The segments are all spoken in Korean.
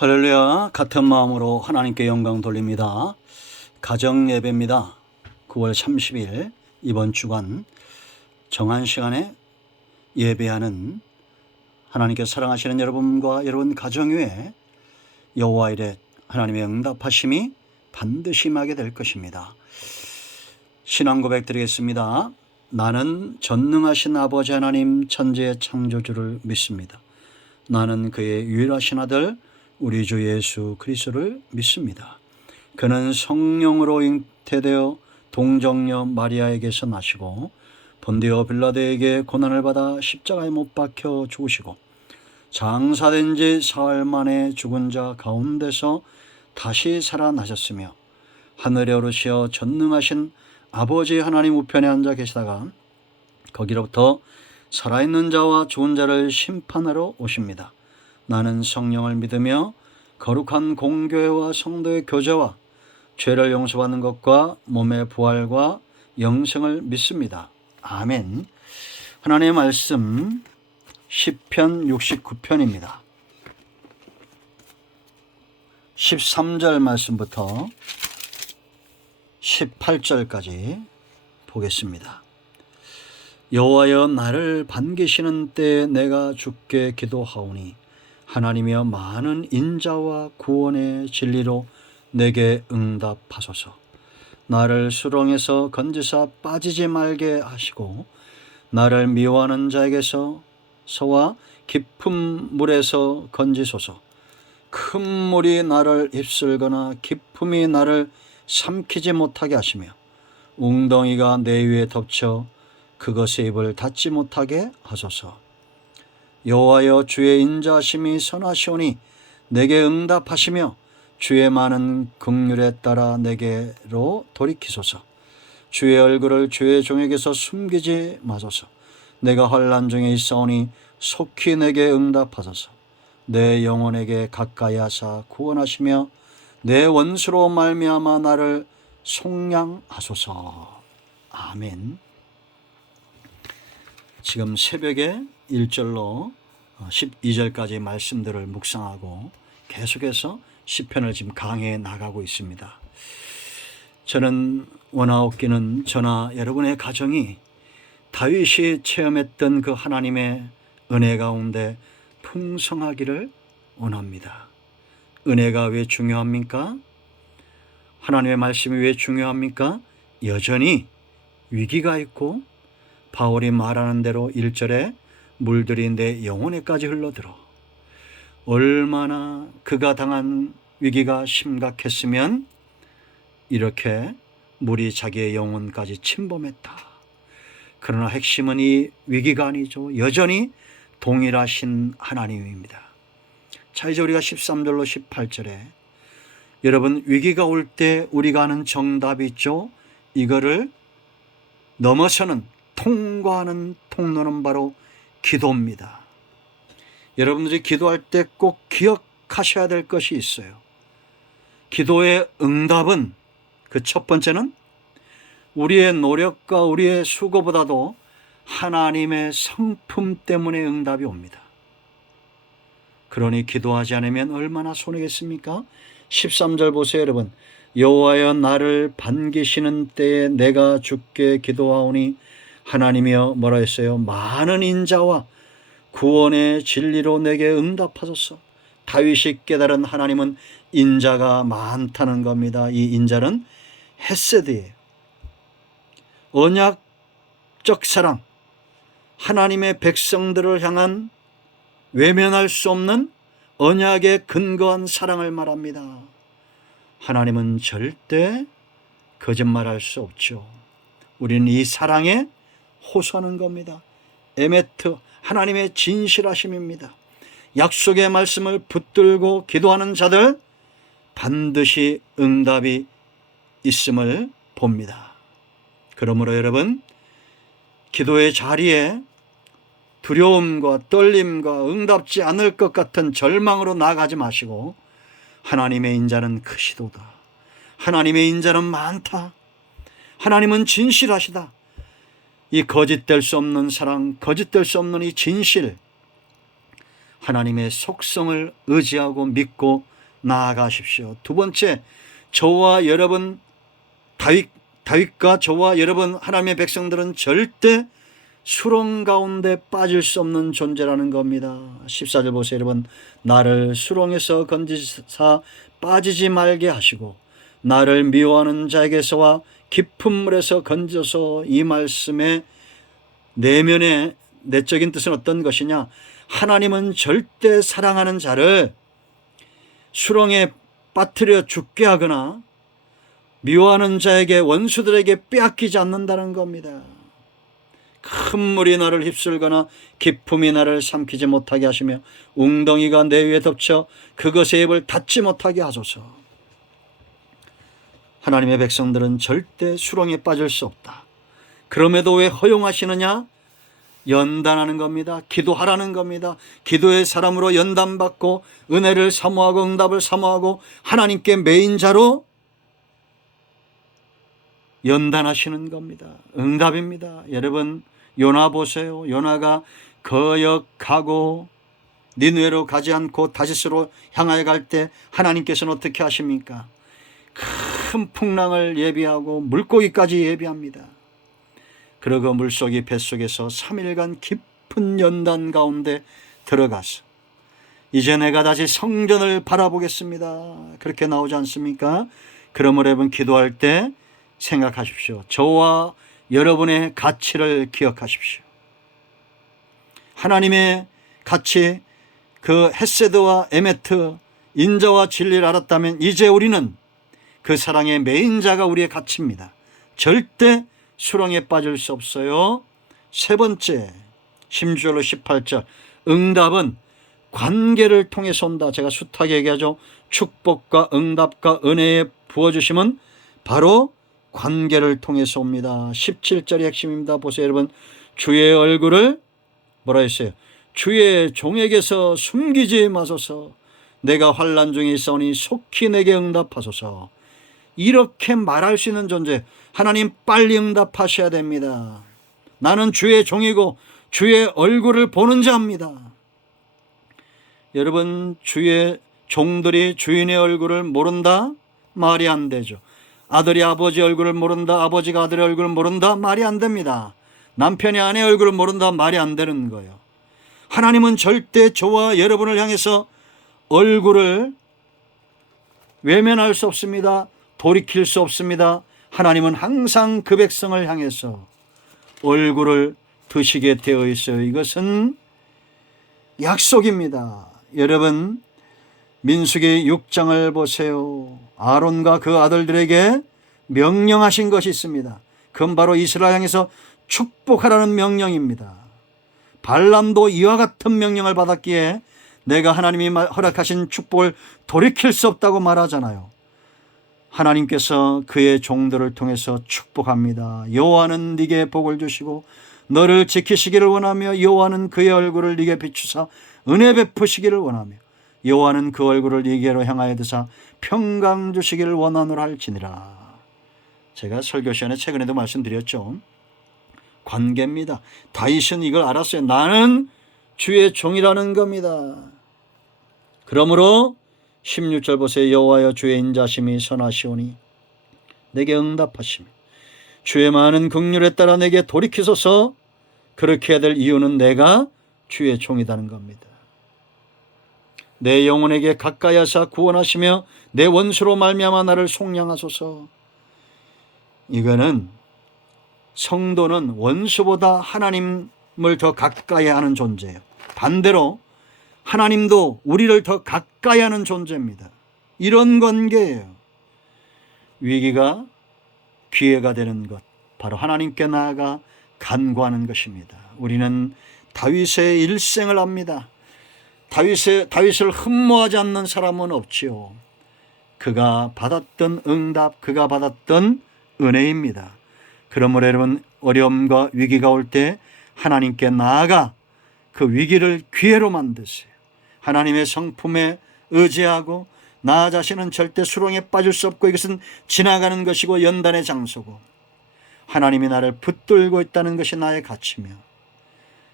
할렐루야. 같은 마음으로 하나님께 영광 돌립니다. 가정 예배입니다. 9월 30일 이번 주간 정한 시간에 예배하는 하나님께 사랑하시는 여러분과 여러분 가정 위에 여호와 이레 하나님의 응답하심이 반드시 임하게 될 것입니다. 신앙 고백 드리겠습니다. 나는 전능하신 아버지 하나님 천지의 창조주를 믿습니다. 나는 그의 유일하신 아들 우리 주 예수 그리스도를 믿습니다. 그는 성령으로 잉태되어 동정녀 마리아에게서 나시고 본디오 빌라도에게 고난을 받아 십자가에 못 박혀 죽으시고 장사된 지 사흘 만에 죽은 자 가운데서 다시 살아나셨으며 하늘에 오르시어 전능하신 아버지 하나님 우편에 앉아 계시다가 거기로부터 살아있는 자와 죽은 자를 심판하러 오십니다. 나는 성령을 믿으며 거룩한 공교회와 성도의 교제와 죄를 용서받는 것과 몸의 부활과 영생을 믿습니다. 아멘. 하나님의 말씀 시편 69편입니다. 13절 말씀부터 18절까지 보겠습니다. 여호와여 나를 반기시는 때에 내가 주께 기도하오니 하나님이여 많은 인자와 구원의 진리로 내게 응답하소서. 나를 수렁에서 건지사 빠지지 말게 하시고 나를 미워하는 자에게서 서와 깊은 물에서 건지소서. 큰 물이 나를 휩쓸거나 깊음이 나를 삼키지 못하게 하시며 웅덩이가 내 위에 덮쳐 그것의 입을 닫지 못하게 하소서. 여호와여 주의 인자하심이 선하시오니 내게 응답하시며 주의 많은 긍휼에 따라 내게로 돌이키소서. 주의 얼굴을 주의 종에게서 숨기지 마소서. 내가 환난 중에 있사오니 속히 내게 응답하소서. 내 영혼에게 가까이 하사 구원하시며 내 원수로 말미암아 나를 속량하소서. 아멘. 지금 새벽에 1절로 12절까지 말씀들을 묵상하고 계속해서 시편을 지금 강해해 나가고 있습니다. 저는 원하옵기는 저나 여러분의 가정이 다윗이 체험했던 그 하나님의 은혜 가운데 풍성하기를 원합니다. 은혜가 왜 중요합니까? 하나님의 말씀이 왜 중요합니까? 여전히 위기가 있고 바울이 말하는 대로 1절에 물들이 내 영혼에까지 흘러들어. 얼마나 그가 당한 위기가 심각했으면 이렇게 물이 자기의 영혼까지 침범했다. 그러나 핵심은 이 위기가 아니죠. 여전히 동일하신 하나님입니다. 자, 이제 우리가 13절로 18절에 여러분 위기가 올 때 우리가 아는 정답이 있죠. 이거를 넘어서는 통과하는 통로는 바로 기도입니다. 여러분들이 기도할 때 꼭 기억하셔야 될 것이 있어요. 기도의 응답은 그 첫 번째는 우리의 노력과 우리의 수고보다도 하나님의 성품 때문에 응답이 옵니다. 그러니 기도하지 않으면 얼마나 손해겠습니까? 13절 보세요, 여러분. 여호와여 나를 반기시는 때에 내가 주께 기도하오니 하나님이여 뭐라 했어요? 많은 인자와 구원의 진리로 내게 응답하소서. 다윗이 깨달은 하나님은 인자가 많다는 겁니다. 이 인자는 헤세드예요. 언약적 사랑, 하나님의 백성들을 향한 외면할 수 없는 언약에 근거한 사랑을 말합니다. 하나님은 절대 거짓말할 수 없죠. 우리는 이 사랑에 호소하는 겁니다. 에메트, 하나님의 진실하심입니다. 약속의 말씀을 붙들고 기도하는 자들 반드시 응답이 있음을 봅니다. 그러므로 여러분, 기도의 자리에 두려움과 떨림과 응답지 않을 것 같은 절망으로 나아가지 마시고 하나님의 인자는 크시도다. 하나님의 인자는 많다. 하나님은 진실하시다. 이 거짓될 수 없는 사랑, 거짓될 수 없는 이 진실, 하나님의 속성을 의지하고 믿고 나아가십시오. 두 번째, 저와 여러분, 다윗과 저와 여러분 하나님의 백성들은 절대 수렁 가운데 빠질 수 없는 존재라는 겁니다. 14절 보세요. 여러분, 나를 수렁에서 건지사 빠지지 말게 하시고 나를 미워하는 자에게서와 깊은 물에서 건져서, 이 말씀의 내면의 내적인 뜻은 어떤 것이냐? 하나님은 절대 사랑하는 자를 수렁에 빠뜨려 죽게 하거나 미워하는 자에게, 원수들에게 빼앗기지 않는다는 겁니다. 큰 물이 나를 휩쓸거나 깊음이 나를 삼키지 못하게 하시며 웅덩이가 내 위에 덮쳐 그것의 입을 닫지 못하게 하소서. 하나님의 백성들은 절대 수렁에 빠질 수 없다. 그럼에도 왜 허용하시느냐? 연단하는 겁니다. 기도하라는 겁니다. 기도의 사람으로 연단받고 은혜를 사모하고 응답을 사모하고 하나님께 메인 자로 연단하시는 겁니다. 응답입니다. 여러분, 요나 보세요. 요나가 거역하고 니느웨로 가지 않고 다시스로 향하여 갈 때 하나님께서는 어떻게 하십니까? 큰 풍랑을 예비하고 물고기까지 예비합니다. 그러고 물속이 뱃속에서 3일간 깊은 연단 가운데 들어가서 이제 내가 다시 성전을 바라보겠습니다. 그렇게 나오지 않습니까? 그러므로 여러분, 기도할 때 생각하십시오. 저와 여러분의 가치를 기억하십시오. 하나님의 가치, 그 헤세드와 에메트, 인자와 진리를 알았다면 이제 우리는 그 사랑의 메인자가 우리의 가치입니다. 절대 수렁에 빠질 수 없어요. 세 번째, 16절로 18절, 응답은 관계를 통해서 온다. 제가 숱하게 얘기하죠. 축복과 응답과 은혜에 부어주심은 바로 관계를 통해서 옵니다. 17절이 핵심입니다. 보세요, 여러분. 주의 얼굴을 뭐라 했어요? 주의 종에게서 숨기지 마소서. 내가 환난 중에 있사오니 속히 내게 응답하소서. 이렇게 말할 수 있는 존재, 하나님 빨리 응답하셔야 됩니다. 나는 주의 종이고 주의 얼굴을 보는 자입니다. 여러분, 주의 종들이 주인의 얼굴을 모른다? 말이 안 되죠. 아들이 아버지 얼굴을 모른다, 아버지가 아들의 얼굴을 모른다? 말이 안 됩니다. 남편이 아내의 얼굴을 모른다? 말이 안 되는 거예요. 하나님은 절대 저와 여러분을 향해서 얼굴을 외면할 수 없습니다. 돌이킬 수 없습니다. 하나님은 항상 그 백성을 향해서 얼굴을 드시게 되어 있어요. 이것은 약속입니다. 여러분, 민수기 6장을 보세요. 아론과 그 아들들에게 명령하신 것이 있습니다. 그건 바로 이스라엘 향해서 축복하라는 명령입니다. 발람도 이와 같은 명령을 받았기에 내가 하나님이 허락하신 축복을 돌이킬 수 없다고 말하잖아요. 하나님께서 그의 종들을 통해서 축복합니다. 여호와는 네게 복을 주시고 너를 지키시기를 원하며 여호와는 그의 얼굴을 네게 비추사 은혜 베푸시기를 원하며 여호와는 그 얼굴을 네게로 향하여 드사 평강 주시기를 원하노라 할지니라. 제가 설교 시간에 최근에도 말씀드렸죠. 관계입니다. 다윗은 이걸 알았어요. 나는 주의 종이라는 겁니다. 그러므로 16절 보세요. 여호와여 주의 인자심이 선하시오니 내게 응답하시며 주의 많은 긍휼에 따라 내게 돌이키소서. 그렇게 해야 될 이유는 내가 주의 종이라는 겁니다. 내 영혼에게 가까이 하사 구원하시며 내 원수로 말미암아 나를 속량하소서. 이거는 성도는 원수보다 하나님을 더 가까이 하는 존재예요. 반대로 하나님도 우리를 더 가까이 하는 존재입니다. 이런 관계예요. 위기가 기회가 되는 것, 바로 하나님께 나아가 간구하는 것입니다. 우리는 다윗의 일생을 압니다. 다윗을 흠모하지 않는 사람은 없지요. 그가 받았던 응답, 그가 받았던 은혜입니다. 그러므로 여러분, 어려움과 위기가 올 때 하나님께 나아가 그 위기를 기회로 만드세요. 하나님의 성품에 의지하고 나 자신은 절대 수렁에 빠질 수 없고 이것은 지나가는 것이고 연단의 장소고 하나님이 나를 붙들고 있다는 것이 나의 가치며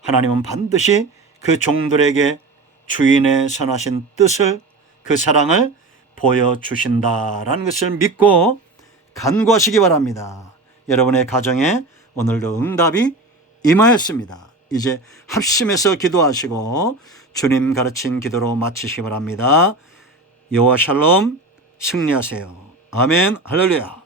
하나님은 반드시 그 종들에게 주인의 선하신 뜻을, 그 사랑을 보여주신다라는 것을 믿고 간구하시기 바랍니다. 여러분의 가정에 오늘도 응답이 임하였습니다. 이제 합심해서 기도하시고 주님 가르친 기도로 마치시기 바랍니다. 여호와 샬롬, 승리하세요. 아멘. 할렐루야.